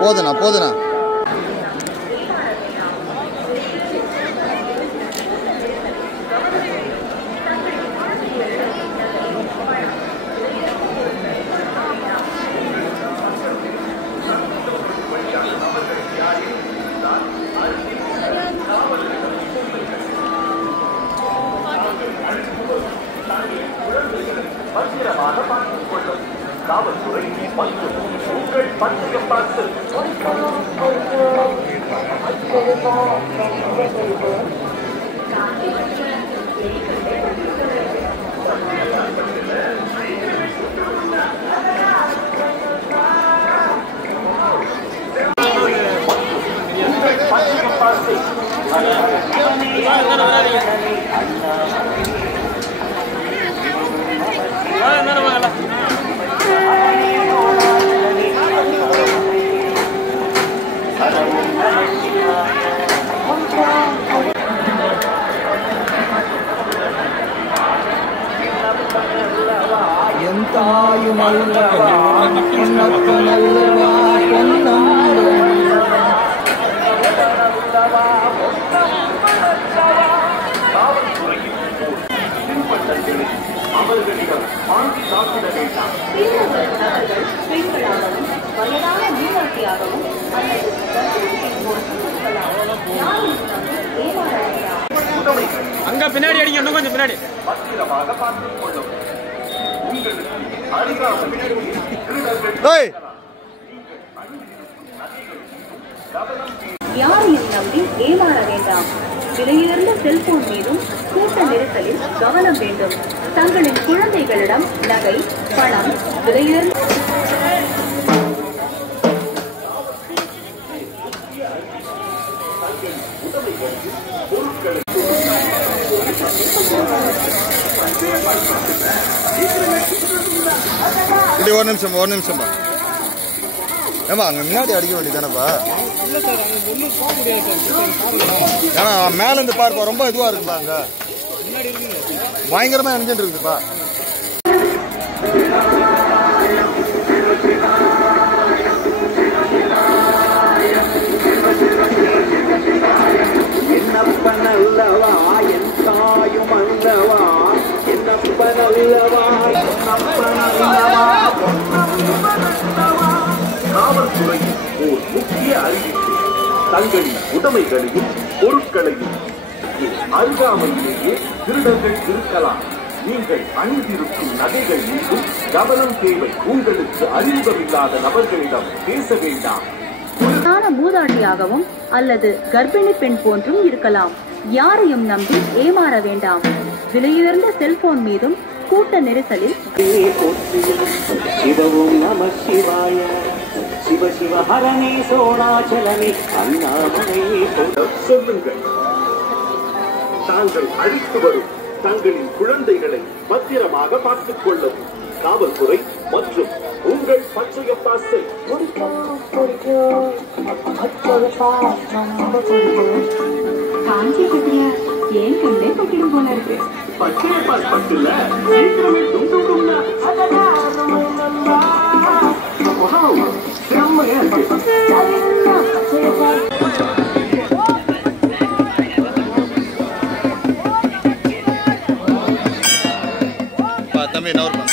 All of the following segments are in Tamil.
போதுண்ணா போதுண்ணா. காவல்துறை மற்றும் உங்கள் பச்சையை பார்த்து அவர்களிடம் வாங்கி சாப்பிட வேண்டாம். வயதான மீனாட்சியாகவும் அங்க பின்னாடி அடிங்க, இன்னும் கொஞ்சம் பின்னாடி. பத்திரமாக பார்த்துக் கொள்ளும். உங்களுக்கு அருகாமல் யாரையும் நம்பி ஏமாற வேண்டாம். விலையுயர்ந்த செல்போன் மீதும் கூட்ட நெரிசலில் கவனம் வேண்டும். தங்களின் குழந்தைகளிடம் நகை, பணம், விலையுயர்ந்த இப்படி ஒரு நிமிஷம் ஏமா அங்க முன்னாடி அடிக்க வேண்டியதானப்பா. ஏன்னா மேல இருந்து பாருப்பா, ரொம்ப இதுவா இருக்குப்பா, அங்க பயங்கரமா என்ஜின் இருக்குதுப்பா. என்னப்பனல்லவா என் தாயும் அல்லவா, என்னப்பனல்லவா என்னப்பனல்லவா. காவல்துறையின் ஓர் முக்கிய அறிவிப்பு. தங்களின் உடைமைகளையும் பொருட்களையும் அருகாமையிலேயே திருடர்கள் இருக்கலாம். நீங்கள் அணிந்திருக்கும் நகைகள் மீதும் கவனம் தேவை. உங்களுக்கு அறிமுகமில்லாத நபர்களிடம் பேச வேண்டாம். மூதாட்டியாகவும் அல்லது கர்ப்பிணி பெண் போன்றும் இருக்கலாம். யாரையும் நம்பி ஏமாற வேண்டாம். விலையுயர்ந்த செல்போன் மீதும் கூட்ட நெரிசலில் சிவவும் நம சிவாய சிவ சிவ ஹரணே சோணாச்சலமே அண்ணாமலை சொல்லுங்கள். தாங்கள் அழைத்து வரும் தங்களின் குழந்தைகளை பத்திரமாக பார்த்துக் கொள்ளவும். காவல்துறை மற்றும் உங்கள் பச்சையப்பா செல். காஞ்சி பட்டியா ஏன் கண்ணே பட்டிடும் போல இருக்கு. பச்சையப்பா பட்டுல சீக்கிரமே துண்டும்னா செம்மையா இருக்கு. தம்பி நவர் பண்ண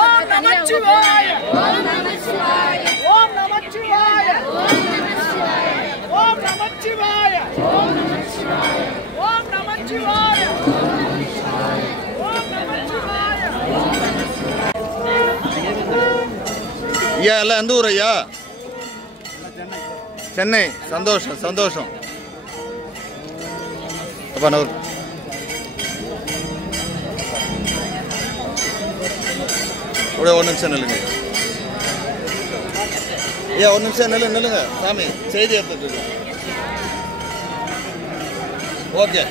ஓம் நமச்சிவாய ஓம் நமச்சிவாய ஓம் நமச்சிவாய. ஐயா எல்லாம் எந்த ஊர் ஐயா? சென்னை. சந்தோஷம் சந்தோஷம். அப்பா நான் ஒரு நிமிஷம் நில்லுங்க ஐயா, ஒரு நிமிஷம் நில்லுங்க சாமி, செய்தி எடுத்துட்டு இருக்கேன். ஓகே.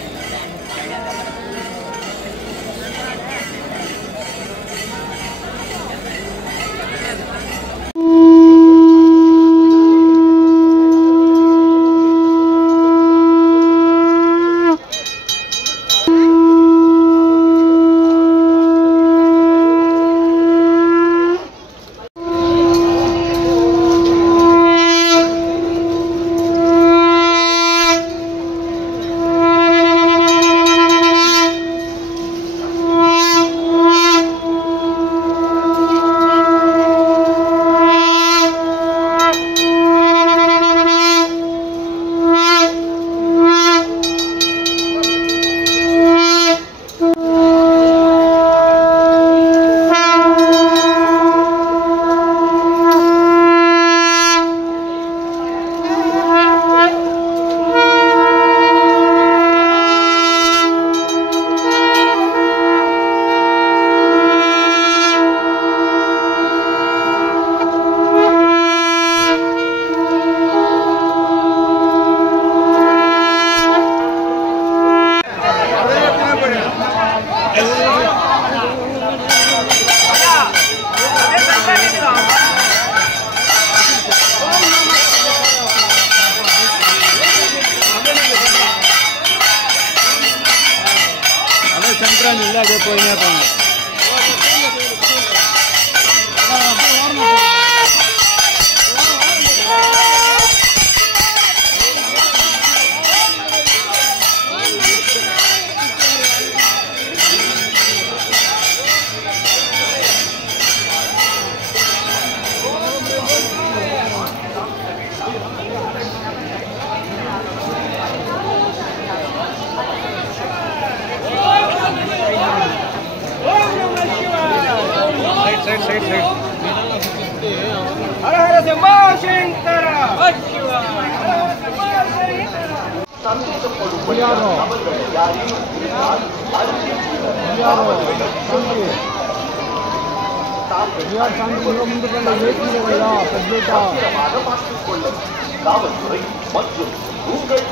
காவல்துறை மற்றும் உங்கள்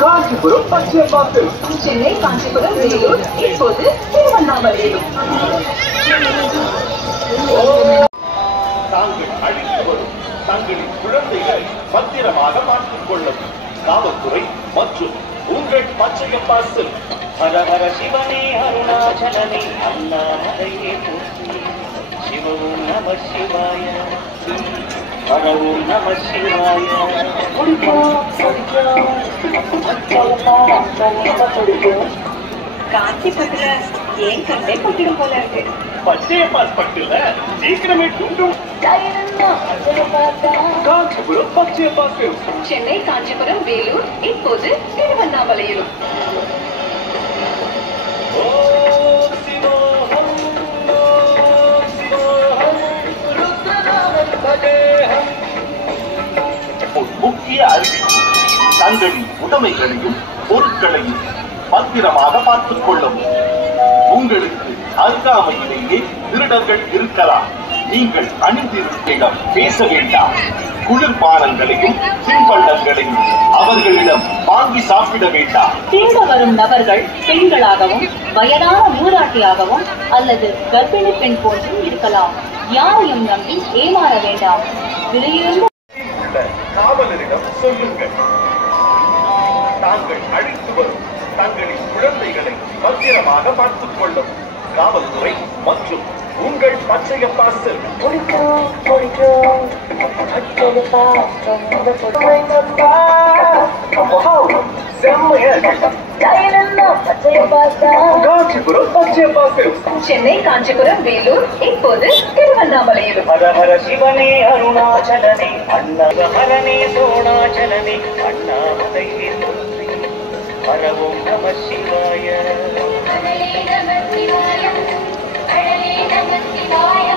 காஞ்சிபுரம் பச்சை பாத்து சென்னை காஞ்சிபுரம் வேலூர் இப்போது திருவண்ணாமலையிலும் தாங்கள் அழித்து வரும் தங்களின் குழந்தைகளை பத்திரமாக பார்த்துக் கொள்ளவும் காவல்துறை மற்றும் உங்கள் பச்சையப்பா செல். ஹர ஹர சிவனே அருணாச்சலனே அண்ணாமலையே போற்றி சிவவும் நம சிவாய ஹர ஓம் நம சிவாய. காஞ்சிபுரத்துல ஏன் கண்டே போட்டிடும் போல இருக்கு. பச்சையப்பா பட்டுல சீக்கிரமே துண்டும். காஞ்சிபுரம் பச்சையப்பா செல். சென்னை காஞ்சிபுரம் வேலூர் இப்போது திருவண்ணாமலையிலும் முக்கிய அறிவிப்பு. தங்களின் உடைமைகளையும் பொருட்களையும் பத்திரமாக பார்த்துக் கொள்ளவும். உங்களுக்கு அருகாமையிலேயே திருடர்கள் இருக்கலாம். நீங்கள் அணிந்திருப்பிடம் பேச வேண்டாம். குளிர்பானங்களையும் தின்பண்டங்களையும் அவர்களிடம் வாங்கி சாப்பிட வேண்டாம். திருட வரும் நபர்கள் பெண்களாகவும் வயதான மூதாட்டியாகவும் அல்லது கர்ப்பிணி பெண் போன்றும் இருக்கலாம். யாரையும் நம்பி ஏமாற வேண்டாம். விலையுயர்ந்த காவலரிடம் சொல்லுங்கள். தாங்கள் அழைத்து வரும் தங்களின் குழந்தைகளை பத்திரமாக பார்த்துக் கொள்ளும் காவல்துறை மற்றும் உங்கள் பச்சையப்பா செல். சென்னை, காஞ்சிபுரம், வேலூர், இப்போது திருவண்ணாமலையிலும். ஹர ஹர சிவனே அருணாச்சலனே அன்னஹரனே சோணாச்சலனே அண்ணாமலையே போற்றி. ஹர ஓம் நம சிவாய. அழலே நம சிவாய, அழலே நம சிவாய.